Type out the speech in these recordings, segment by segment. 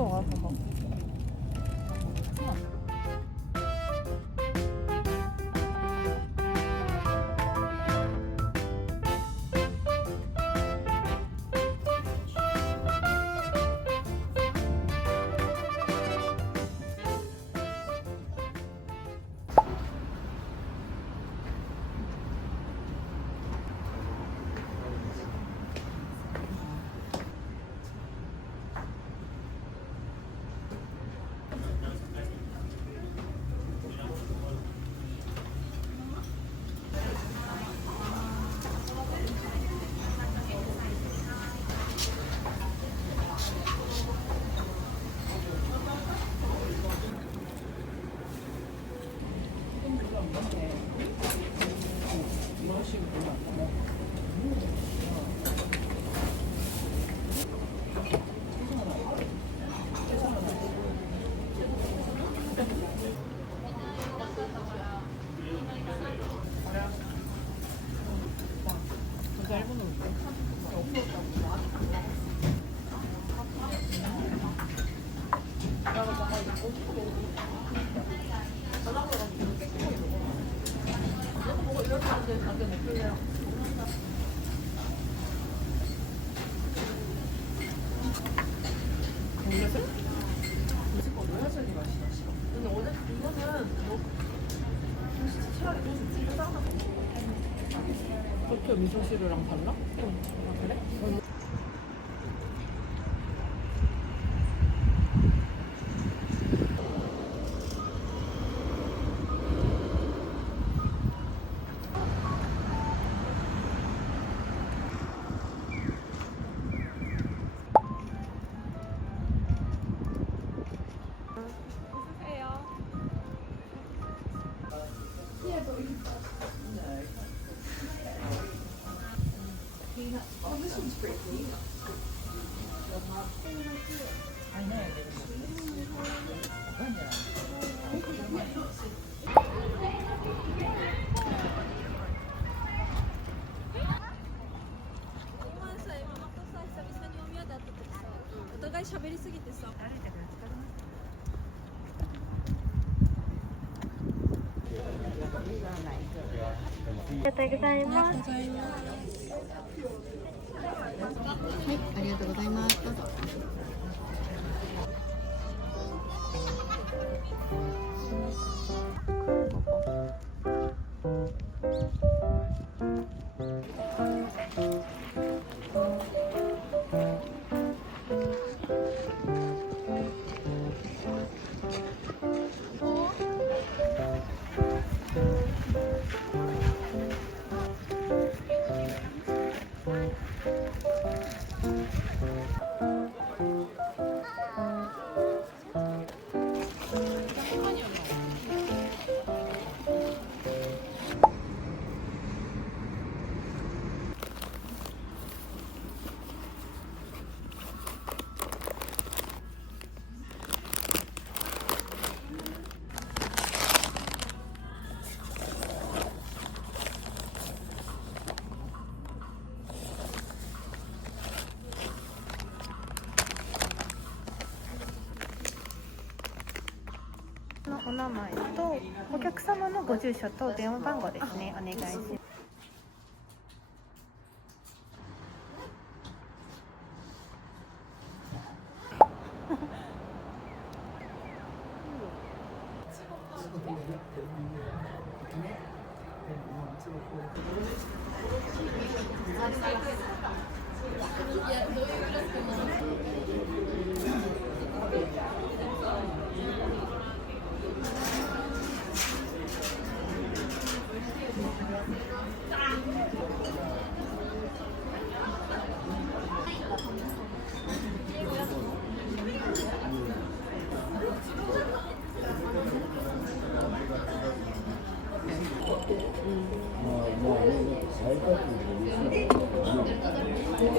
숙소 가서 막. 도쿄 미소시루랑 달라? 응. 아, 그래?ありがとうございます。はい、ありがとうございます。どうぞ。お名前とお客様のご住所と電話番号ですね。お願いします。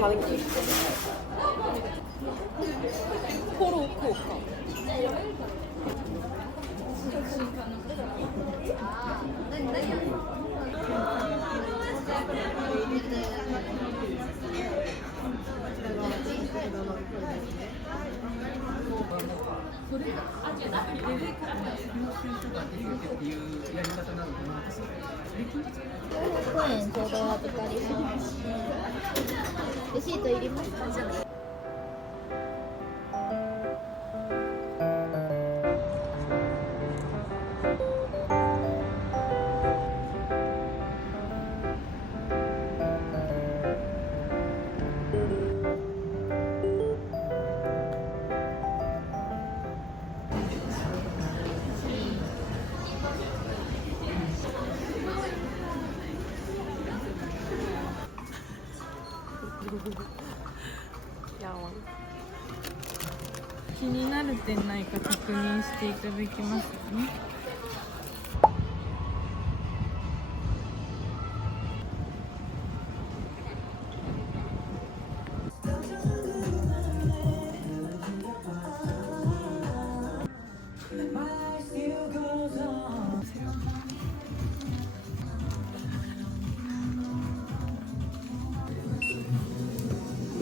가는 길. 포로 후쿠오카. 500円ちょうどお預かりします。レシートいりますか？気になる点ないか確認していただきますね。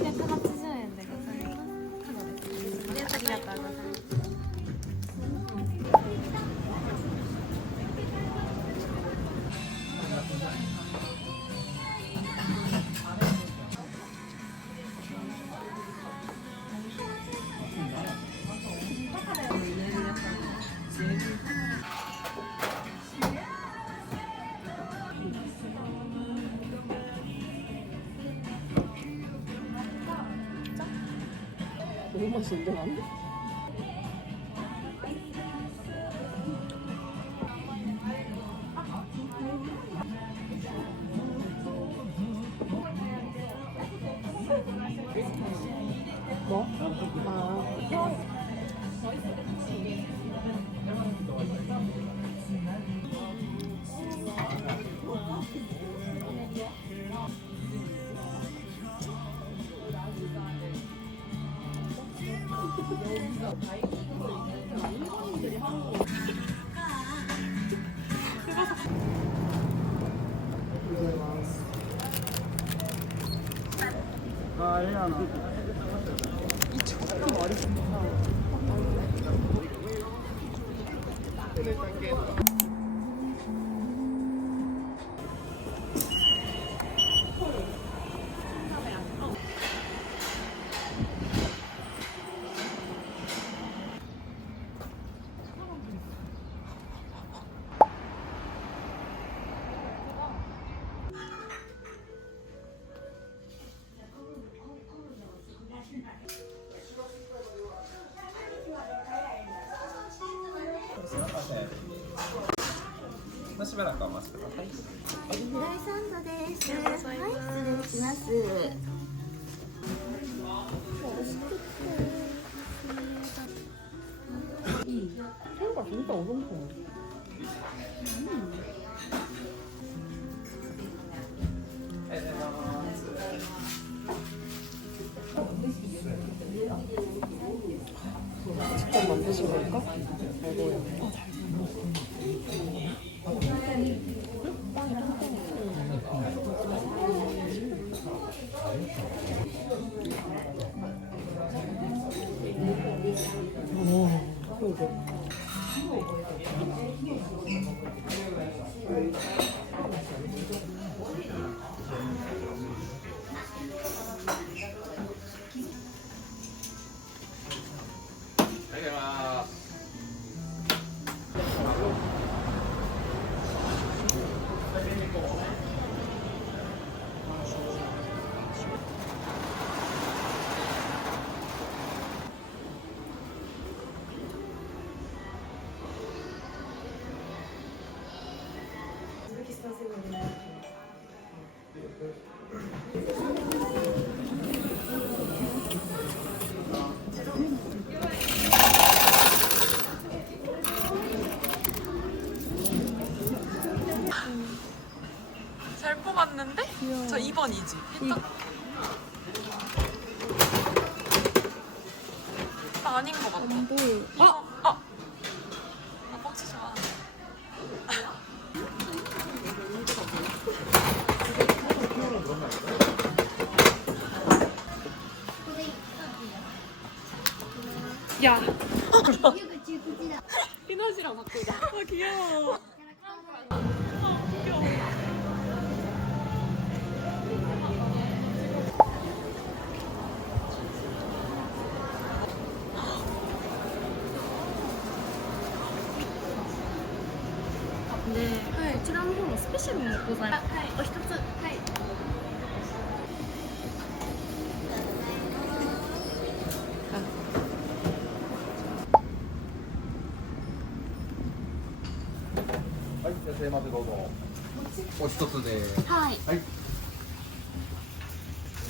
180円でございます。ありがとうございます。너무 맛있는데 나는? 뭐? 아,しばらくお待ちください。フライサンドです。はい、失礼します。새우가 진짜 어성스러워. 직접 만드신 걸까? 아이고야. 잘 뽑았는데? 저 2번이지? 아닌 것 같아. 뻥치지 마. 야, 피넛이랑 바꾸자. 아 귀여워. 네, こちらの方のスペシャルもございます。はい、お一つ。はい。はい、いらっしゃいませ、どうぞ。お一つで。はい。はい。お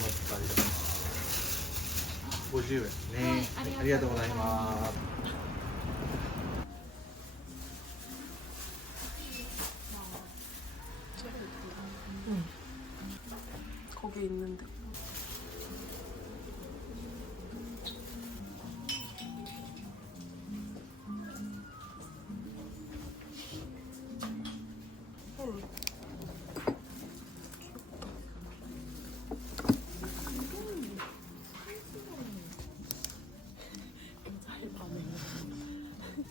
待ちいたします。50円ですね。ありがとうございます。거기 있는데.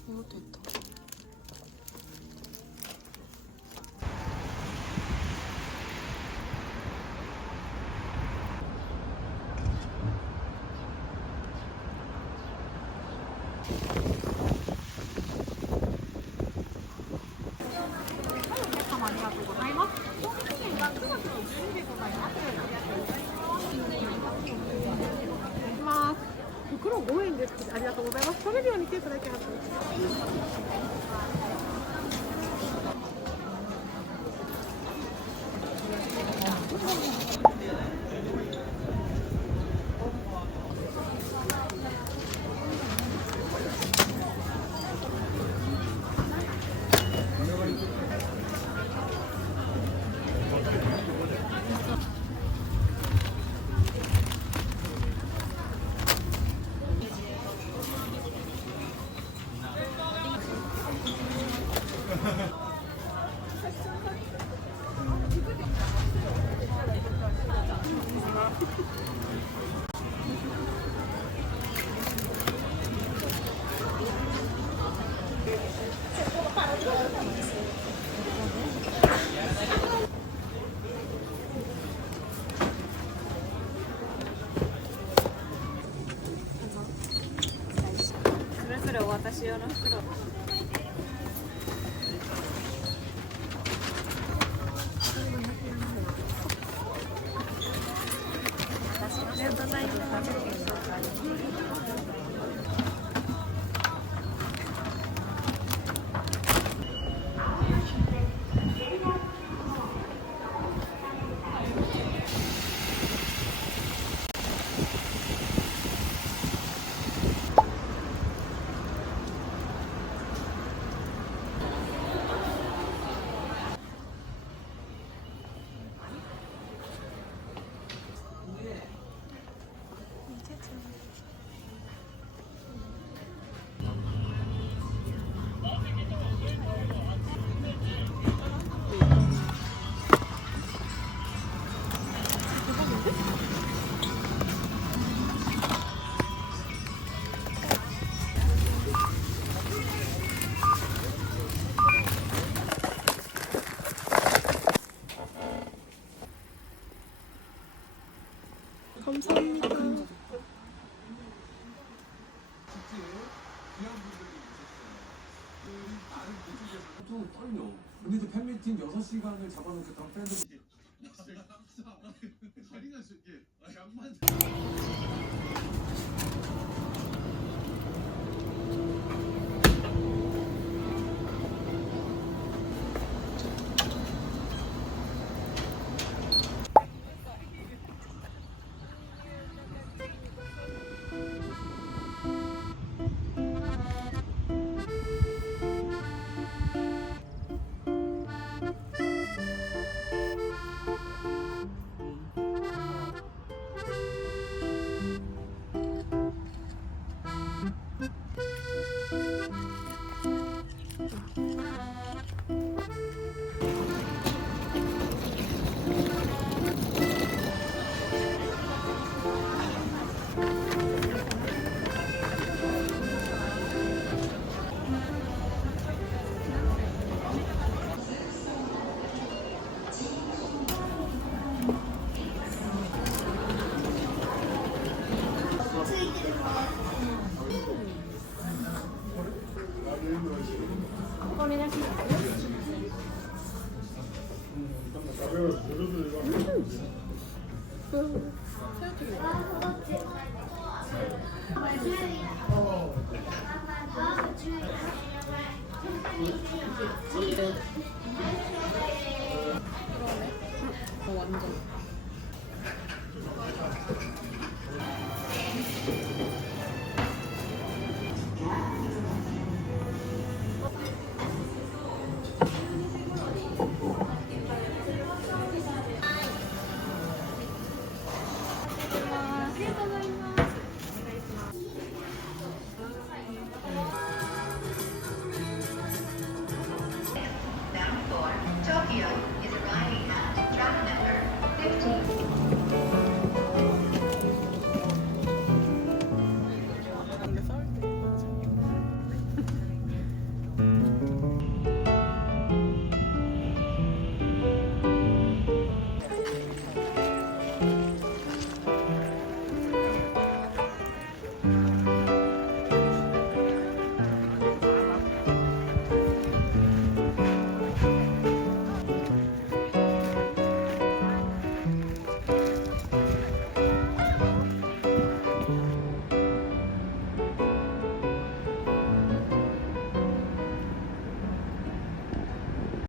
이것도 있다. 감사합니다. 보통 떨려. 근데 이제 팬미팅 6시간을 잡아놓겠다는 팬들이 자리가 줄게. 양만. 완전.ありがとうございます。